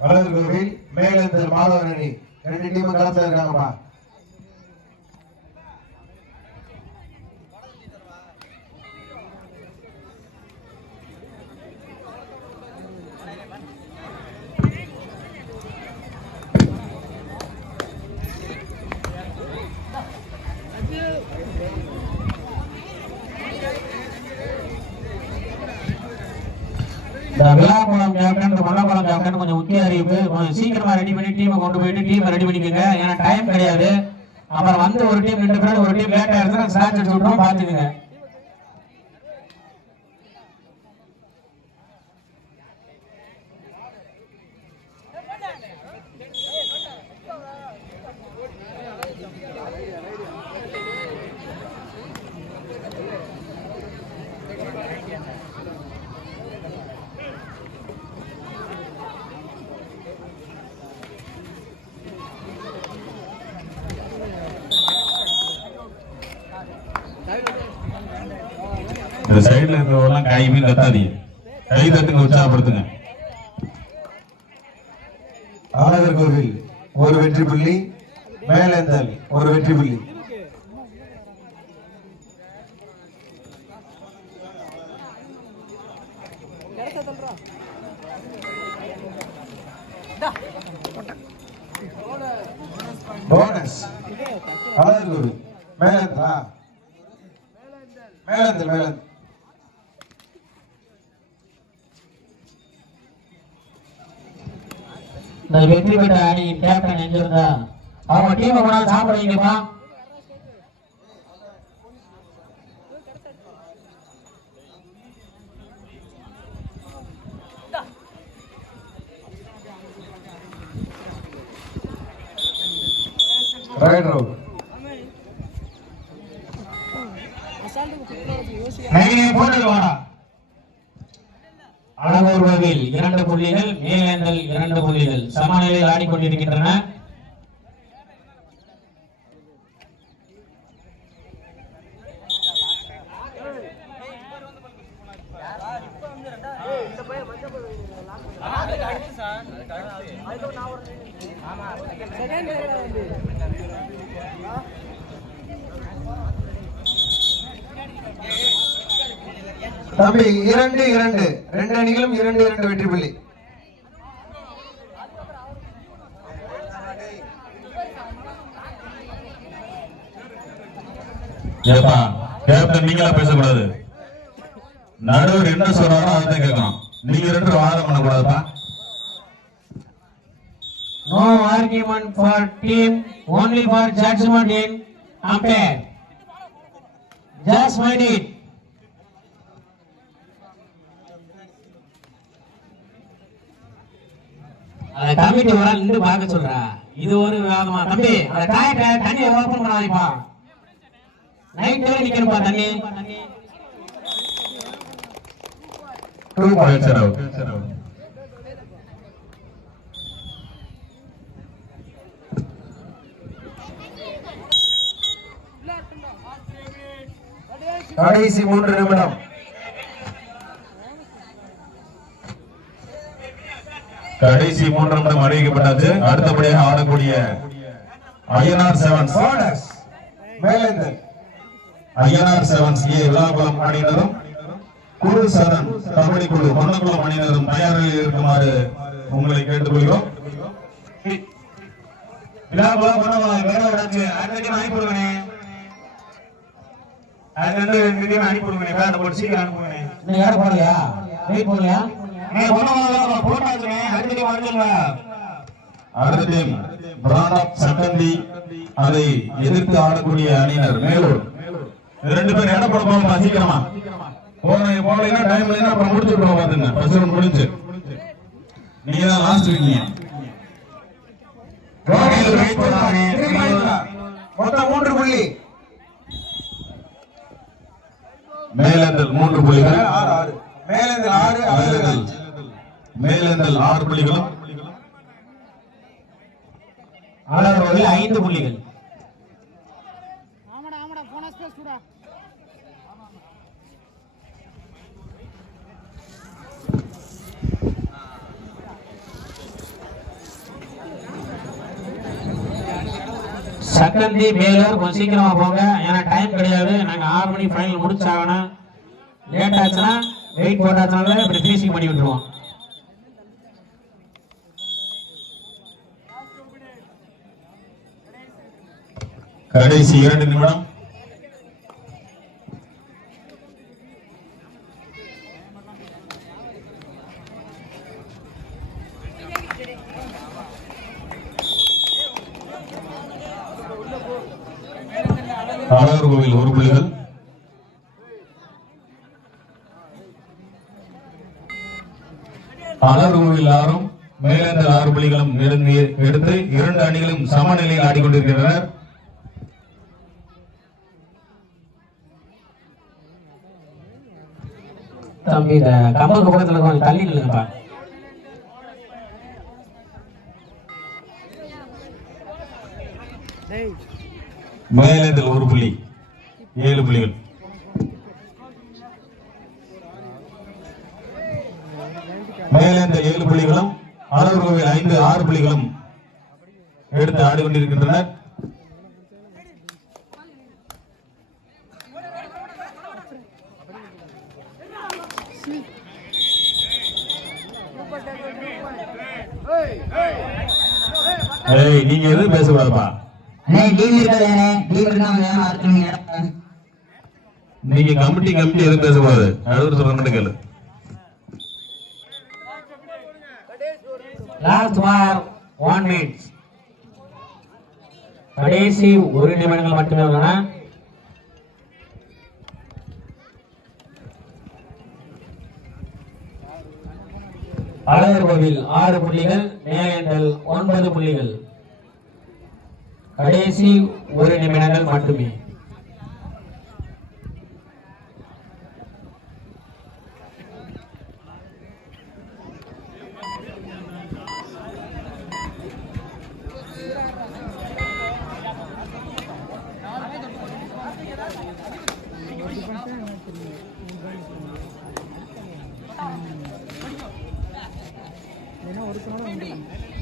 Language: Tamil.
வலது கோவில் மேலந்தல் மாதவரணி ரெண்டு டீமும் கலந்து இருக்காங்கப்பா இந்த விழாக்குளம் கேப்டன் கொல்லக்குளம் கேப்டன் கொஞ்சம் முக்கிய அறிவிப்பு கொஞ்சம் சீக்கிரமா ரெடி பண்ணி டீமை கொண்டு போயிட்டு டீமை ரெடி பண்ணிக்கோங்க. ஏன்னா டைம் கிடையாது. அப்புறம் வந்து ஒரு டீம் ரெண்டு பேரும் ஒரு டீம் லேட் ஆயிருந்தா ஸ்நாக்ஸ் எடுத்து விட்டுரும் பாத்துக்கோங்க இந்த சைடுல இருக்கிறவெல்லாம் கை மீன் கத்தாதீங்க. கை தட்டுங்க உற்சாகப்படுத்துங்க. அழகர் கோவில் ஒரு வெற்றி புள்ளி மேலந்தல் ஒரு வெற்றி புள்ளி. போனஸ் அழகர் கோவில் மேலந்தா மேலந்தல் மேலந்தல். இந்த வெற்றி பெற்ற அணியின் கேப்டன் எங்க இருந்தா அவங்க டீமை கொண்டாந்து சாப்பிட வைங்கப்பா ரைட் ரோட் கையிலே போட்டது வாடா அழகூர் கோவில் இரண்டு புள்ளிகள் மேலேந்தல் இரண்டு புள்ளிகள். சமநிலையில் ஆடிக்கொண்டிருக்கின்றன. தம்பி இரண்டு இரண்டு. ரெண்டு அணிகளும் இரண்டு இரண்டு வெற்றி புள்ளி. கேப்டன் நீங்களா பேசக்கூடாது. நடுவர் என்ன சொல்றாரோ அதை கேட்கணும். நீங்க ரெண்டு வாதம் பண்ணக்கூடாதுப்பா. No argument for team, only for judgment in umpire. Just mind it. அந்த கமிட்டி வர நின்று பார்க்க சொல்றா. இது ஒரு விவாதமா தம்பி அந்த டாய் தண்ணி ஓபன் பண்ணாதீப்பா. நைட் வரை நிக்கணும்பா தண்ணி. டூ பாயிண்ட் சரி கடைசி மூன்று நிமிடம். கடைசி மூன்று நிமிடம் அறிவிக்கப்பட்டாச்சு அடுத்தபடியாக ஆடக்கூடிய INR sevens INR sevens A Vizhakulam அணியினரும் குரு சரண் கபடி குழு மன்னகுளம் அணியினரும் தயாரில் இருக்குமாறு உங்களை கேட்டுக்கொள்கிறோம். விழாக்குள்ள பண்ண வேற விடாச்சு அடுத்த டீம் அனுப்பி விடுங்கண்ணே அது வந்து இந்த டீம் அனுப்பி விடுங்கண்ணே வேற போட்டு சீக்கிரம் அனுப்புங்கண்ணே. நீ யாரும் போடலையா நீ போட்டாச்சுண்ணே அடுத்த டீம் பிராண்ட் சட்டந்தி அதை எதிர்த்து ஆடக்கூடிய அணியினர். மேலூர். ரெண்டு பேரும் இடம் போட போகலாம் சீக்கிரமா போன போகலைன்னா டைம் இல்லைன்னா அப்புறம் முடிச்சு விட்டுருவோம் பாத்துங்க ஃபர்ஸ்ட் ரவுண்ட் முடிஞ்சு. நீங்க தான் லாஸ்ட் இருக்கீங்க. மொத்தம் மூன்று புள்ளி. மேலந்தல் மூன்று புள்ளிகள். மேலந்தல் ஆறு. மேலந்தல் ஆறு புள்ளிகளும் ஆறாவது ஐந்து புள்ளிகள். சக்கந்தி மேலூர் கொஞ்சம் சீக்கிரமா போங்க. ஏன்னா டைம் கிடையாது. நாங்க ஆறு மணி ஃபைனல் முடிச்சாகணும். லேட் ஆச்சுன்னா வெயிட் போட்டாச்சுனால இப்படி ஃபினிஷிங் பண்ணி விட்டுருவோம். கடைசி இரண்டு நிமிடம். அழகர் கோவில் ஒரு புள்ளிகள். அழகர் கோவில் ஆறும் மேலந்த ஆறு புள்ளிகளும் எடுத்து இரண்டு அணிகளும் சமநிலையில் ஆடிக்கொண்டிருக்கின்றனர். தம்பி இந்த கம்புக்கு பக்கத்துல கொஞ்சம் தள்ளி நில்லுங்கப்பா. மேலேந்தல் ஒரு புள்ளி. ஏழு புள்ளிகள். மேலேந்தல் ஏழு புள்ளிகளும் அழகர் கோவில் ஐந்து ஆறு புள்ளிகளும் எடுத்து ஆடிக்கொண்டிருக்கின்றனர். நீங்க எதுவும் பேசக்கூடாதுப்பா. நீங்க கமிட்டி கமிட்டி எதுவும் பேசக்கூடாது. நடுவர் சொல்ற கேளு. லாஸ்ட் வார் ஒன் மினிட் கடைசி ஒரு நிமிடங்கள் மட்டுமே உள்ளன. அழகர் கோவில் ஆறு புள்ளிகள் மேலேண்டல் ஒன்பது புள்ளிகள். கடைசி ஒரு நிமிடங்கள் மட்டுமே. ஏன்னா ஒரு சில உண்டு